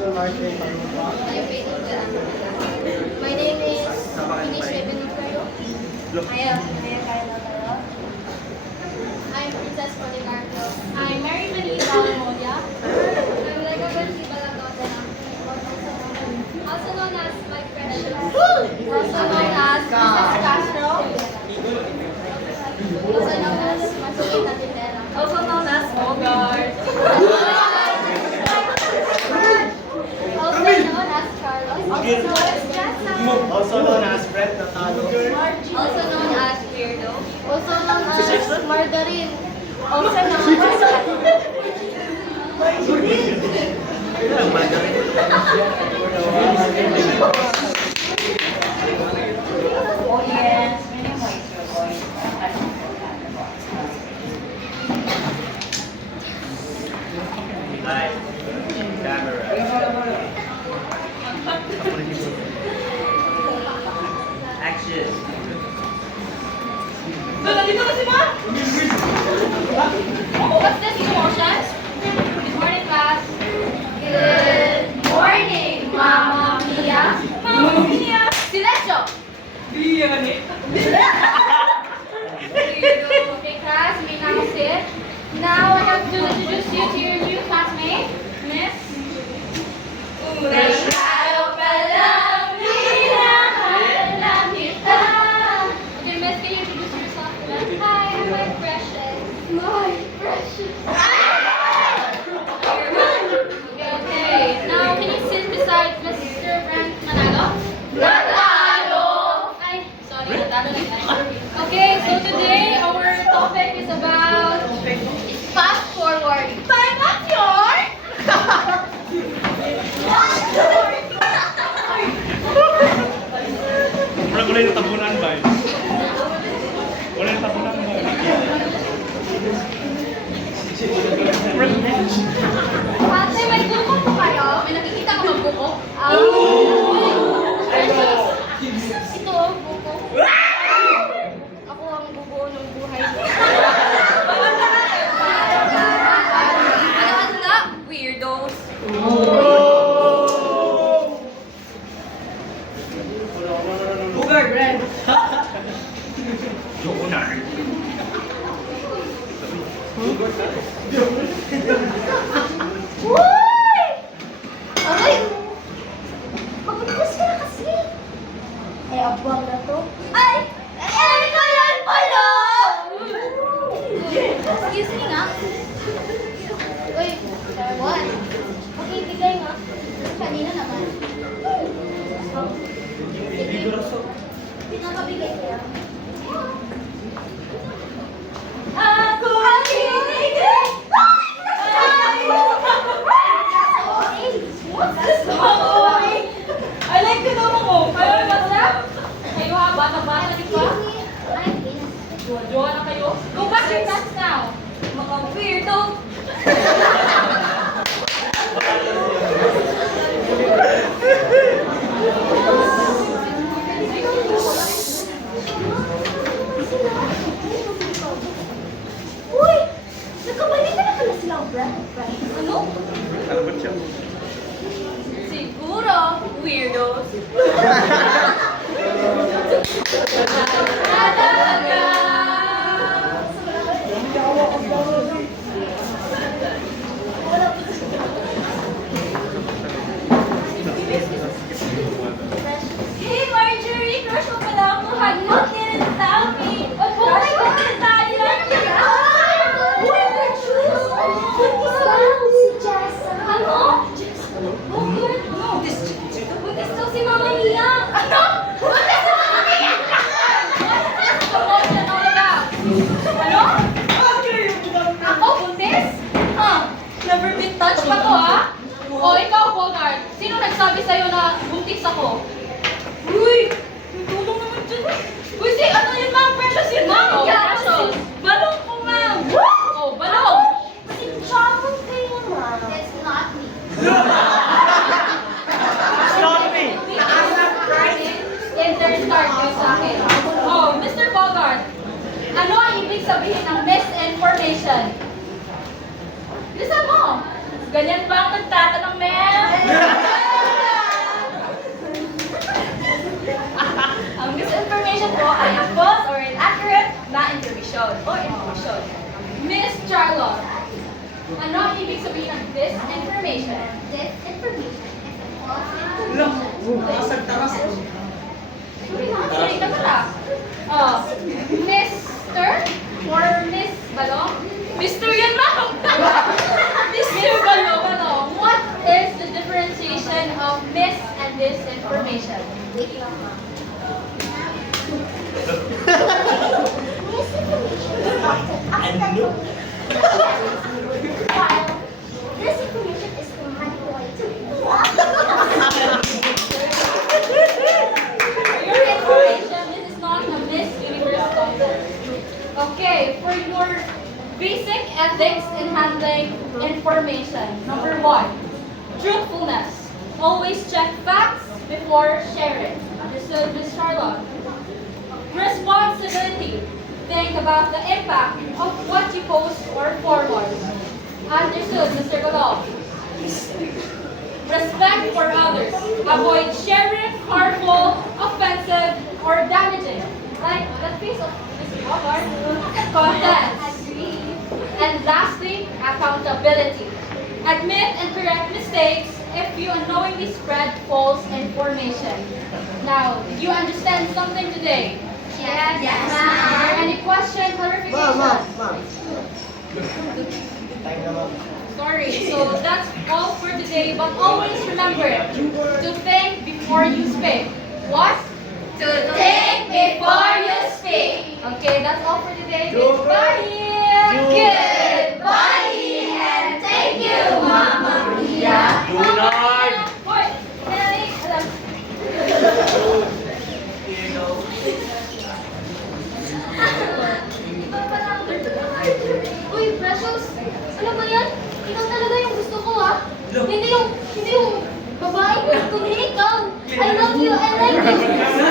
My name is Inish Rebenukayo. I'm Princess Policarpo. I'm Mary Manita Alamodia. I'm Legacy Balagote. Also known as my precious. Also known as Princess Castro. Also known as Marcelita Tintera. Also known as Bogart. Also known as Carlos. Also known as Brett Natalo. Also known as Weirdo. Also known as Margarine. Also known as Oh yes, minimize your voice. Light, camera. Action. Nandito na si Ma! What's this emotions? Good morning, class. Good morning, Mama Mia. Mama Mia! Silencio! Diyan eh. Okay, class, may now sit. Now I have to introduce you to your new classmate, Miss. Tayo pa lang, minahal kita. Okay, Miss, can you introduce yourself? Hi, I'm my precious. My precious. Okay, now can you sit beside Mr. Brent Manalo? Manalo! Ay, sorry, Manalo na tayo. Okay, so today our topic is about fast forward. Time up yun! Wala yung tabunan ba? Wala yung tabunan ba? Ate, may buko po kayo? May nakikita ko ng buko? Precious. Ito, buko. Ako ang bubuo ng buhay. Ano na? Weirdos. Bugard, Brent. Jokonar. Uy! Aray! Magpagkas ka na kasi. Eh, abang na to. Ay! Ay, ko yan pala! Excuse me nga. Uy, what? Pakibigay nga. Kanina naman. Sige. Pinapabigay ko yan. Ako ang hinigay! I like to know mo. Kayo na ba? Kayo ha, bata-bata di ba? Jowa na kayo. Go back your class now. Mga weirdo. Uy! Nagkabalik na pala silang brand. Ano? Ano ba siya? Siguro, weirdos. Hey Marjorie, crush mo pala ako. Ano? Didn't tell me. Oh my God! I like you. Uy, Precious! Buntis lang si Jessa. Ano? Bakit? Buntis daw si Mama Mia. Ano? Buntis si Mama Mia! Promotion all about. Ano? Ako, buntis? Huh? Never been touched pa to, ha? O, ikaw, Bogart. Sino nagsabi sa'yo na buntis ako? Uy! Tulong naman dyan. Uy, ano yun, ma'am? Precious yun, ma'am. Oh, Yeah, precious. Balong ko, ma'am. Oh, balong. Kasi trouble kayo, Ma. It's not me. Astronomy! Interstart kayo sa akin. Oh, Mr. Bogart. Ano ang ibig sabihin ng misinformation? Bilisan mo. Ganyan ba ang nagtatanong, ma'am? Ang misinformation po ay ang false or inaccurate na information o information. Miss Charlotte, ano ang ibig sabihin ng disinformation? Disinformation is a false information. Sige, kapata. Oh, Mr. or Miss Balong? Mr. yan, ma'am! Mr. Balong, what is the differentiation of mis and disinformation? Wait lang, ma'am. Misinformation is often accidental. While disinformation is manipulated. Your information, this is not a Miss Universe contest. Okay, for your basic ethics in handling information. Number 1, truthfulness. Always check facts before sharing. Understood, Miss Charlotte? Responsibility. Think about the impact of what you post or forward. Understood, Mr. Galal? Respect for others. Avoid sharing harmful, offensive, or damaging. Like that piece of contents. And lastly, accountability. Admit and correct mistakes if you unknowingly spread false information. Now, did you understand something today? Yes, Is there any question, clarification? Sorry, so that's all for today, but always remember to think before you speak. What? To think before you speak. Okay, that's all for today. Goodbye! Goodbye and thank you, Mama Mia. Good night. Hoy! Nelly! Alam. Uy, Precious! Ano ba yan? Ikaw talaga yung gusto ko, ha? Hindi yung babae ko, kundi ikaw. I love you, I like you.